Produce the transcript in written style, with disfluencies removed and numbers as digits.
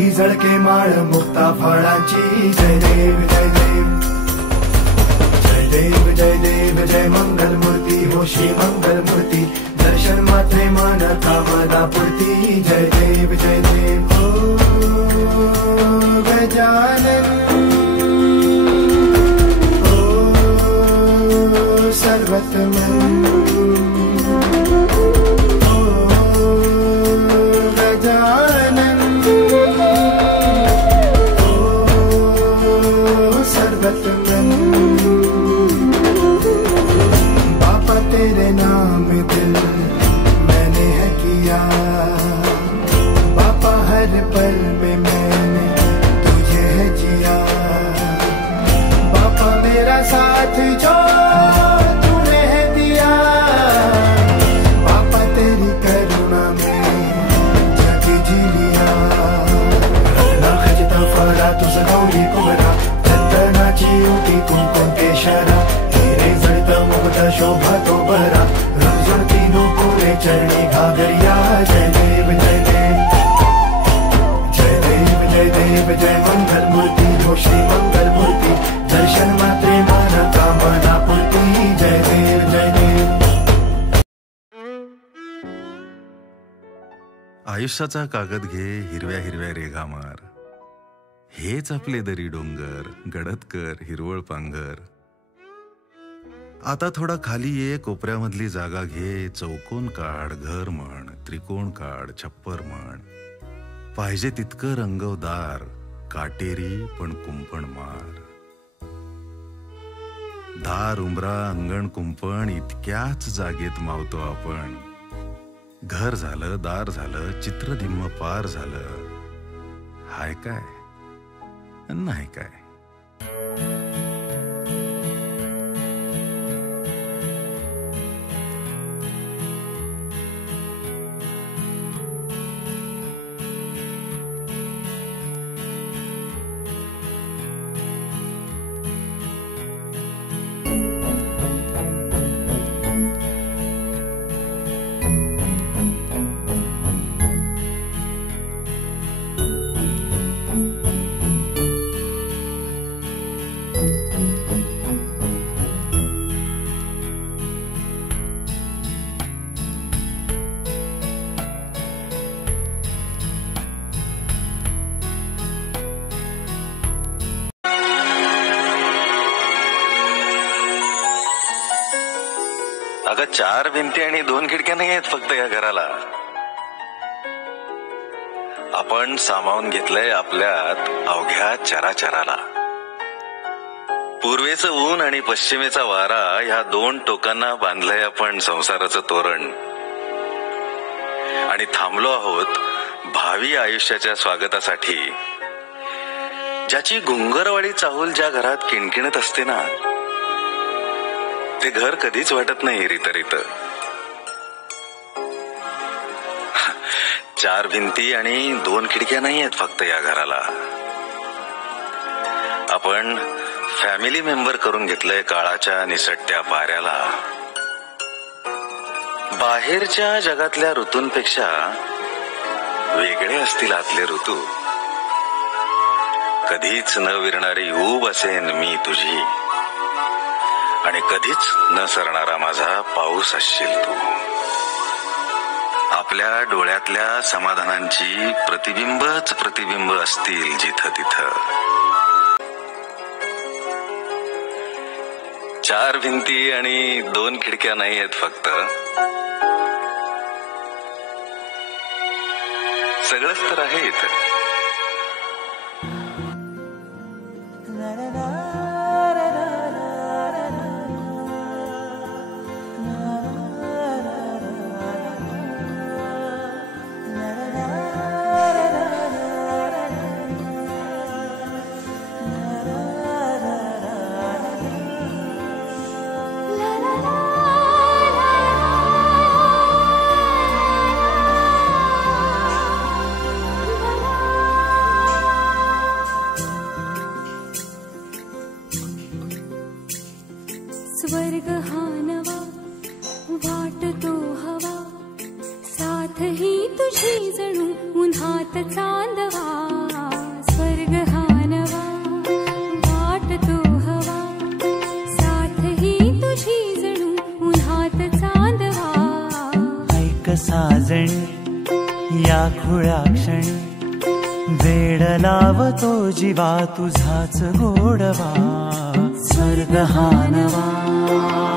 तुझी झळके माळ मुक्ता फळाची जय देव जय देव जय देव जय देव जय मंगल मूर्ती हो श्री मंगल मूर्ती दर्शन मात्रे मन कामना पूर्ती जय देव हो गजानन हो सर्वतमन तेरे नाम दिल मैंने है किया बापा हर पल में मैंने तुझे है जिया बापा मेरा साथ जो तूने है दिया बापा तेरी करुणा में जग जी लिया रत्ना खजिता फरा तुझ गौरी कुमरा रत्नाची उठी कुंकुम केशरा हिरे जळता मुक्ता शोभा तो बरा रंजन तीनों पूरे चरणी घागरिया जय देव जय देव जय देव जय देव जय मंगल मूर्ति हो श्री मंगल मूर्ति दर्शन मात्रे मन कामना पूर्ति जय देव जय देव। आयुष्याचा कागद घे हिरव्या हिरव्या रेघा मार हेच आपले दरी डोंगर गडद कर हिरवळ पांघर आता थोडा खाली ये कोपऱ्यामधली जागा घे चौकोन काढ घर म्हण त्रिकोण काढ छप्पर म्हण पाहिजे तितकं रंगवदार काटेरी पण कुंपण मार दार उंबरा अंगण कुंपण इतक्याच जागेत मावतो आपण घर झालं दार झालं चित्रदिम्म पार झालं हाय काय नाही काय अगं 4 भिंती आणि 2 खिडक्या नाही आहेत फक्त या घराला आपण सामावून घेतलंय आपल्यात अवघ्या चराचराला पूर्वेचं ऊन आणि पश्चिमेचा वारा ह्या 2 टोकांना बांधलंय आपण संसाराचं तोरण आणि थांबलो आहोत भावी आयुष्याच्या स्वागतासाठी ज्याची घुंगरवाडी चाहूल ज्या घरात किणकिणत असते ना ते घर कधीच वाटत नाही रितरित 4 भिंती आणि 2 खिडक्या नाही आहेत फक्त या घराला आपण फॅमिली मेंबर करून घेतलंय काळाच्या निसटत्या पाऱ्याला बाहेरच्या जगातल्या ऋतूंपेक्षा वेगळे असतील आतले ऋतू कधीच न विरणारी ऊब असेन मी तुझी आणि कधीच न सरणारा माझा पाऊस असशील तू आपल्या डोळ्यातल्या समाधानांची प्रतिबिंबच प्रतिबिंब असतील जिथं तिथं 4 भिंती आणि 2 खिडक्या नाही आहेत फक्त सगळंच तर आहे इथं या खुळ्या क्षणी वेड लावतो जीवा तुझाच गोडवा स्वर्ग हा नवा